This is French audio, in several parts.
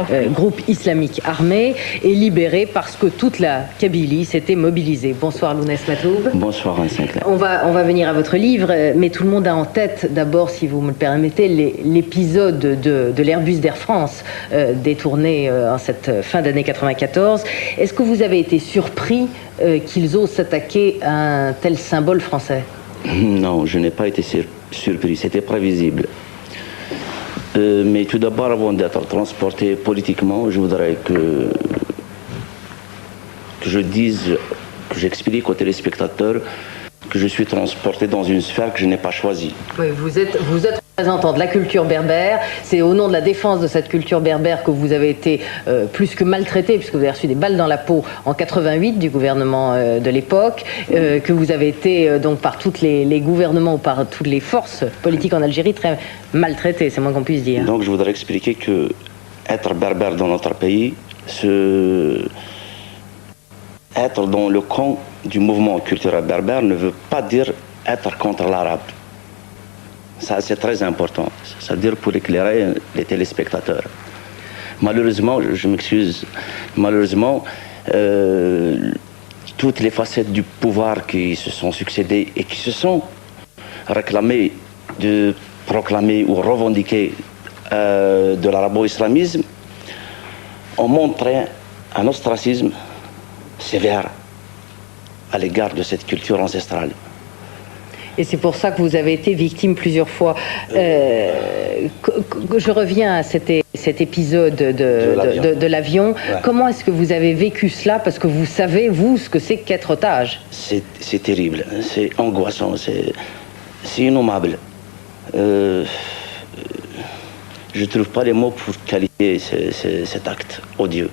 Groupe islamique armé est libéré parce que toute la Kabylie s'était mobilisée. Bonsoir Lounès Matoub. Bonsoir Anne Sinclair. On va venir à votre livre, mais tout le monde a en tête d'abord, si vous me le permettez, l'épisode de l'Airbus d'Air France détourné en cette fin d'année 94. Est-ce que vous avez été surpris qu'ils osent s'attaquer à un tel symbole français? Non, je n'ai pas été surpris, c'était prévisible. Mais tout d'abord, avant d'être transporté politiquement, je voudrais que je dise, que j'explique aux téléspectateurs que je suis transporté dans une sphère que je n'ai pas choisie. Oui, vous êtes représentant de la culture berbère. C'est au nom de la défense de cette culture berbère que vous avez été plus que maltraité, puisque vous avez reçu des balles dans la peau en 88 du gouvernement de l'époque, que vous avez été donc par tous les gouvernements ou par toutes les forces politiques en Algérie très maltraité, c'est moins qu'on puisse dire. Donc je voudrais expliquer que être berbère dans notre pays, être dans le camp du mouvement culturel berbère ne veut pas dire être contre l'arabe. Ça, c'est très important. Ça veut dire pour éclairer les téléspectateurs. Malheureusement, je m'excuse, malheureusement, toutes les facettes du pouvoir qui se sont succédées et qui se sont réclamées de proclamer ou revendiquer de l'arabo-islamisme ont montré un ostracisme sévère à l'égard de cette culture ancestrale. Et c'est pour ça que vous avez été victime plusieurs fois. Je reviens à cet épisode de l'avion. Ouais. Comment est-ce que vous avez vécu cela? Parce que vous savez, vous, ce que c'est qu'être otage. C'est terrible, c'est angoissant, c'est innommable. Je ne trouve pas les mots pour qualifier cet acte odieux,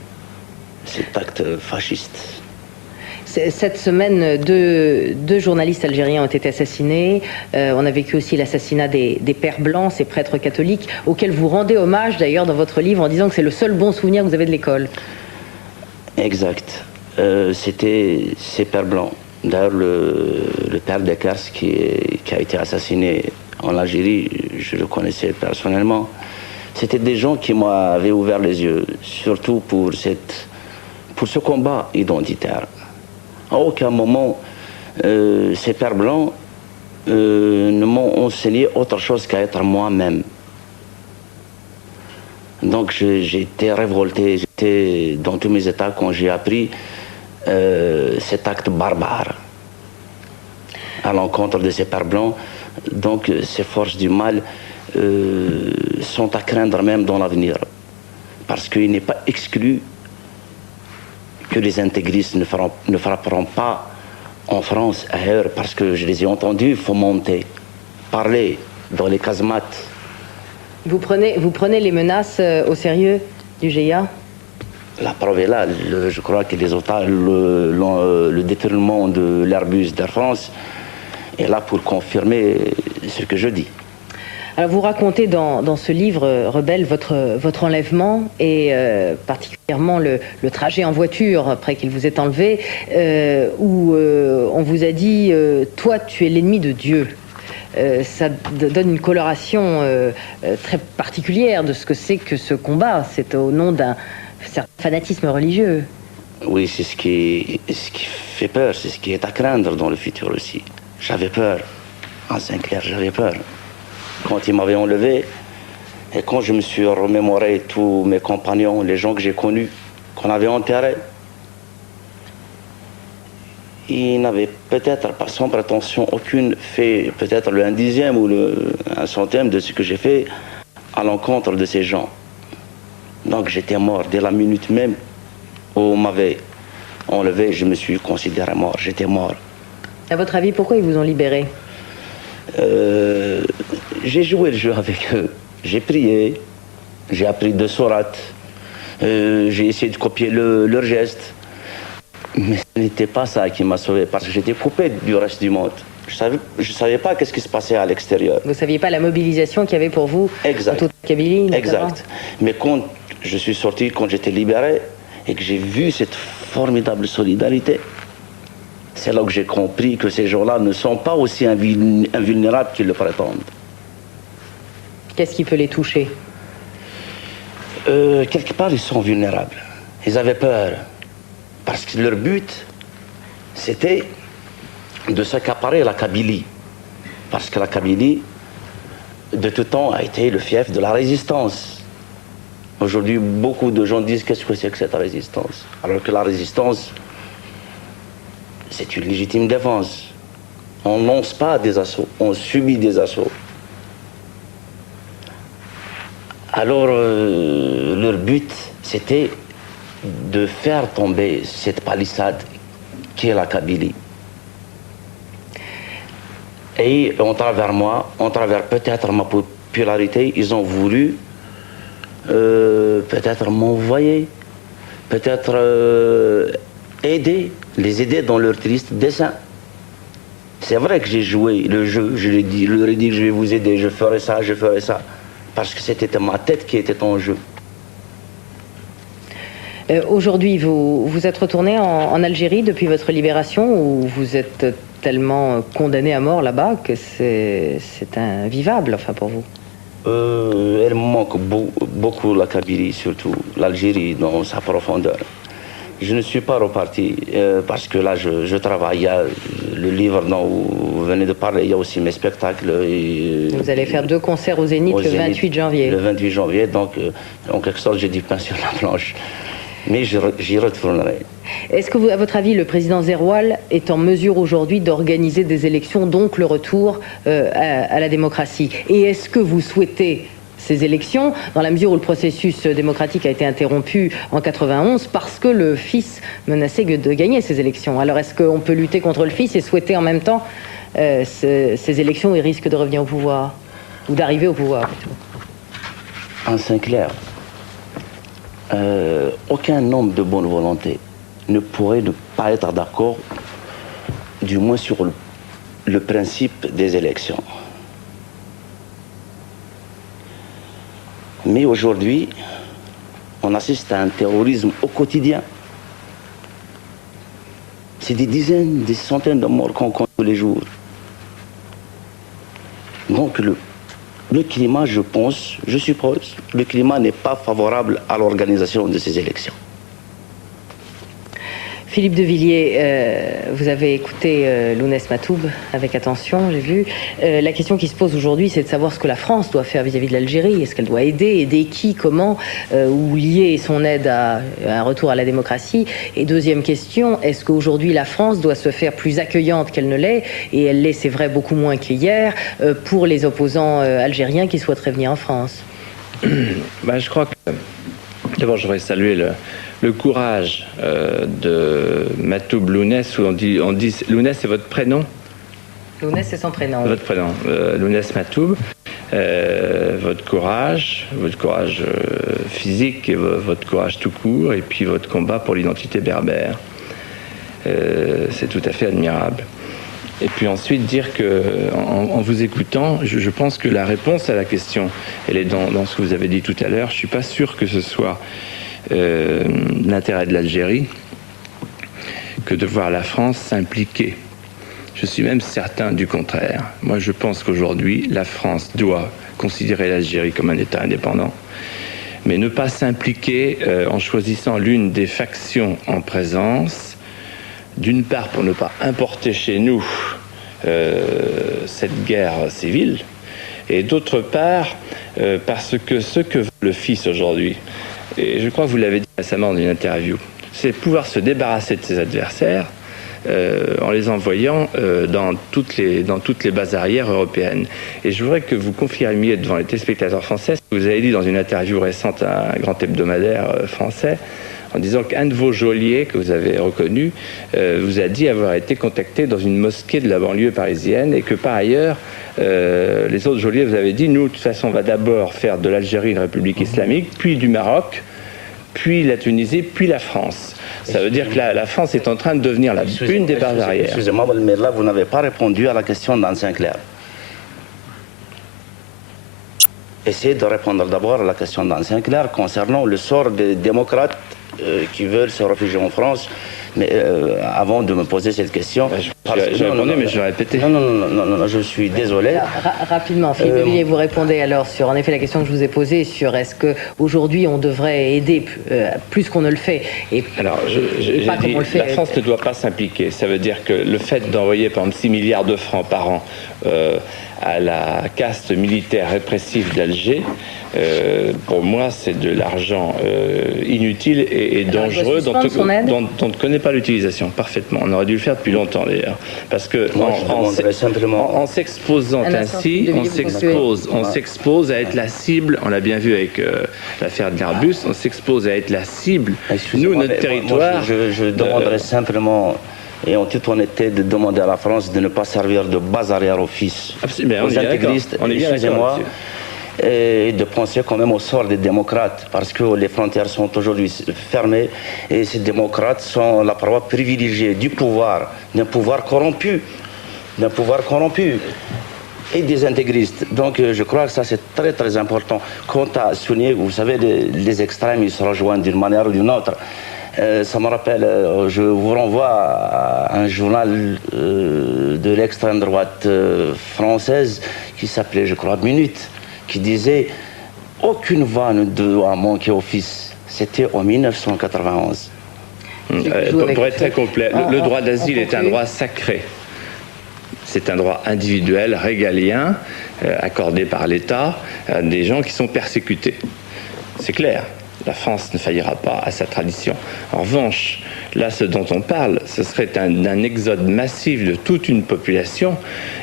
cet acte fasciste. Cette semaine, deux journalistes algériens ont été assassinés. On a vécu aussi l'assassinat des pères blancs, ces prêtres catholiques, auxquels vous rendez hommage d'ailleurs dans votre livre en disant que c'est le seul bon souvenir que vous avez de l'école. Exact. C'était ces pères blancs. D'ailleurs, le père Dekers qui a été assassiné en Algérie, je le connaissais personnellement. C'était des gens qui m'avaient ouvert les yeux, surtout pour ce combat identitaire. À aucun moment, ces pères blancs ne m'ont enseigné autre chose qu'à être moi-même. Donc j'ai été révolté, j'étais dans tous mes états quand j'ai appris cet acte barbare à l'encontre de ces pères blancs. Donc ces forces du mal sont à craindre même dans l'avenir, parce qu'il n'est pas exclu que les intégristes ne frapperont pas en France, ailleurs, parce que je les ai entendus fomenter, parler dans les casemates. Vous prenez les menaces au sérieux du GIA? La preuve est là. Je crois que les otages, le détournement de l'Airbus d'Air France est là pour confirmer ce que je dis. Alors vous racontez dans ce livre, Rebelle, votre enlèvement et particulièrement le trajet en voiture après qu'il vous ait enlevé, où on vous a dit « Toi, tu es l'ennemi de Dieu ». Ça donne une coloration très particulière de ce que c'est que ce combat. C'est au nom d'un certain fanatisme religieux. Oui, c'est ce qui fait peur, c'est ce qui est à craindre dans le futur aussi. J'avais peur, en Sinclair, j'avais peur. Quand ils m'avaient enlevé, et quand je me suis remémoré tous mes compagnons, les gens que j'ai connus, qu'on avait enterrés, ils n'avaient peut-être, pas sans prétention aucune, fait peut-être le 1/10 ou le 1/100 de ce que j'ai fait à l'encontre de ces gens. Donc j'étais mort dès la minute même où on m'avait enlevé, je me suis considéré mort, j'étais mort. À votre avis, pourquoi ils vous ont libéré? J'ai joué le jeu avec eux, j'ai prié, j'ai appris 2 sourates, j'ai essayé de copier leurs gestes, mais ce n'était pas ça qui m'a sauvé, parce que j'étais coupé du reste du monde. Je savais pas qu'est-ce qui se passait à l'extérieur. Vous saviez pas la mobilisation qu'il y avait pour vous exact. Dans toute la Kabylie notamment. Exact. Mais quand je suis sorti, quand j'étais libéré, et que j'ai vu cette formidable solidarité, c'est là que j'ai compris que ces gens-là ne sont pas aussi invulnérables qu'ils le prétendent. Qu'est-ce qui peut les toucher? Quelque part, ils sont vulnérables. Ils avaient peur. Parce que leur but, c'était de s'accaparer la Kabylie. Parce que la Kabylie, de tout temps, a été le fief de la résistance. Aujourd'hui, beaucoup de gens disent qu'est-ce que c'est que cette résistance? Alors que la résistance, c'est une légitime défense. On ne lance pas des assauts, on subit des assauts. Alors, leur but, c'était de faire tomber cette palissade qui est la Kabylie. Et en travers moi, en travers peut-être ma popularité, ils ont voulu peut-être m'envoyer, peut-être les aider dans leur triste dessein. C'est vrai que j'ai joué le jeu, je leur ai dit que je vais vous aider, je ferai ça, parce que c'était ma tête qui était en jeu. Aujourd'hui, vous êtes retourné en Algérie depuis votre libération, ou vous êtes tellement condamné à mort là-bas que c'est invivable, enfin, pour vous? Elle me manque beaucoup la Kabylie, surtout l'Algérie dans sa profondeur. Je ne suis pas reparti parce que là je travaille. Il y a le livre dont vous venez de parler, il y a aussi mes spectacles. Vous allez faire 2 concerts au Zénith le 28 janvier. Le 28 janvier, donc en quelque sorte j'ai du pain sur la planche. Mais j'y retournerai. Est-ce que, à votre avis, le président Zeroual est en mesure aujourd'hui d'organiser des élections, donc le retour à la démocratie? Et est-ce que vous souhaitez ces élections, dans la mesure où le processus démocratique a été interrompu en 91 parce que le fils menaçait de gagner ces élections? Alors est-ce qu'on peut lutter contre le fils et souhaiter en même temps ces élections et risque de revenir au pouvoir, ou d'arriver au pouvoir plutôt? En Sinclair, aucun homme de bonne volonté ne pourrait ne pas être d'accord, du moins sur le principe des élections. Mais aujourd'hui, on assiste à un terrorisme au quotidien. C'est des dizaines, des centaines de morts qu'on compte tous les jours. Donc le climat, je pense, je suppose, le climat n'est pas favorable à l'organisation de ces élections. Philippe de Villiers, vous avez écouté Lounès Matoub avec attention, j'ai vu. La question qui se pose aujourd'hui, c'est de savoir ce que la France doit faire vis-à-vis de l'Algérie. Est-ce qu'elle doit aider qui, comment, ou lier son aide à un retour à la démocratie? Et deuxième question, est-ce qu'aujourd'hui la France doit se faire plus accueillante qu'elle ne l'est, et elle l'est, c'est vrai, beaucoup moins qu'hier, pour les opposants algériens qui souhaiteraient venir en France? Je crois que, d'abord, je voudrais saluer le courage de Matoub Lounès, où on dit Lounès, c'est votre prénom? Lounès, c'est son prénom. Votre prénom, Lounès Matoub. Votre courage physique, et votre courage tout court, et puis votre combat pour l'identité berbère. C'est tout à fait admirable. Et puis ensuite dire que, en vous écoutant, je pense que la réponse à la question, elle est dans ce que vous avez dit tout à l'heure. Je suis pas sûr que ce soit l'intérêt de l'Algérie que de voir la France s'impliquer. Je suis même certain du contraire. Moi, je pense qu'aujourd'hui, la France doit considérer l'Algérie comme un État indépendant, mais ne pas s'impliquer en choisissant l'une des factions en présence, d'une part pour ne pas importer chez nous cette guerre civile, et d'autre part parce que ce que veut le fils aujourd'hui, et je crois que vous l'avez dit récemment dans une interview, c'est pouvoir se débarrasser de ses adversaires en les envoyant dans toutes les bases arrières européennes. Et je voudrais que vous confirmiez devant les téléspectateurs français ce que vous avez dit dans une interview récente à un grand hebdomadaire français, en disant qu'un de vos geôliers, que vous avez reconnu, vous a dit avoir été contacté dans une mosquée de la banlieue parisienne, et que par ailleurs, les autres geôliers vous avez dit, nous, de toute façon, on va d'abord faire de l'Algérie une république islamique, puis du Maroc, puis la Tunisie, puis la France. Ça veut dire que la France est en train de devenir une des bases arrières. Excusez-moi, mais là, vous n'avez pas répondu à la question d'Anne Sinclair. Essayez de répondre d'abord à la question d'Anne Sinclair concernant le sort des démocrates qui veulent se réfugier en France Mais avant de me poser cette question... J'ai répondu, mais je vais répéter. Non, je suis désolé. Rapidement, Philippe de Villiers, vous répondez alors sur, en effet, la question que je vous ai posée sur est-ce qu'aujourd'hui on devrait aider plus qu'on ne le fait Alors, j'ai dit, la France ne doit pas s'impliquer. Ça veut dire que le fait d'envoyer, par exemple, 6 milliards de francs par an à la caste militaire répressive d'Alger, pour moi, c'est de l'argent inutile et dangereux dont on ne connaît pas l'utilisation parfaitement. On aurait dû le faire depuis longtemps, d'ailleurs. Parce que en s'exposant ainsi, on s'expose à être la cible, on l'a bien vu avec l'affaire de l'Airbus, on s'expose à être la cible. Nous, notre territoire... Je demanderais simplement... Et en toute honnêteté, de demander à la France de ne pas servir de base arrière office aux intégristes, excusez-moi, et de penser quand même au sort des démocrates, parce que les frontières sont aujourd'hui fermées, et ces démocrates sont la proie privilégiée du pouvoir, d'un pouvoir corrompu, et des intégristes. Donc je crois que ça c'est très très important. Quant à souligner, vous savez, les extrêmes, ils se rejoignent d'une manière ou d'une autre. Ça me rappelle, je vous renvoie à un journal de l'extrême droite française qui s'appelait, je crois, Minute, qui disait « Aucune voix ne doit manquer au fils ». C'était en 1991. Pour être très complet, le droit d'asile est un droit sacré. C'est un droit individuel, régalien, accordé par l'État à des gens qui sont persécutés. C'est clair. La France ne faillira pas à sa tradition. En revanche, là, ce dont on parle, ce serait un exode massif de toute une population.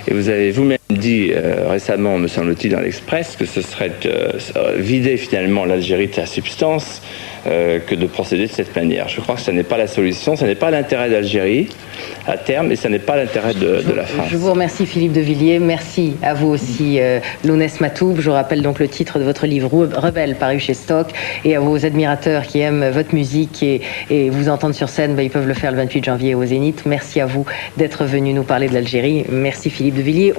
Et vous avez vous-même dit récemment, me semble-t-il, dans l'Express, que ce serait vider finalement l'Algérie de sa substance que de procéder de cette manière. Je crois que ce n'est pas la solution, ce n'est pas l'intérêt d'Algérie à terme, et ce n'est pas l'intérêt de la France. Je vous remercie Philippe de Villiers, merci à vous aussi Lounès Matoub. Je rappelle donc le titre de votre livre Rebelle, paru chez Stock, et à vos admirateurs qui aiment votre musique et vous entendre sur scène, ils peuvent le faire le 28 janvier au Zénith. Merci à vous d'être venu nous parler de l'Algérie. Merci Philippe de Villiers.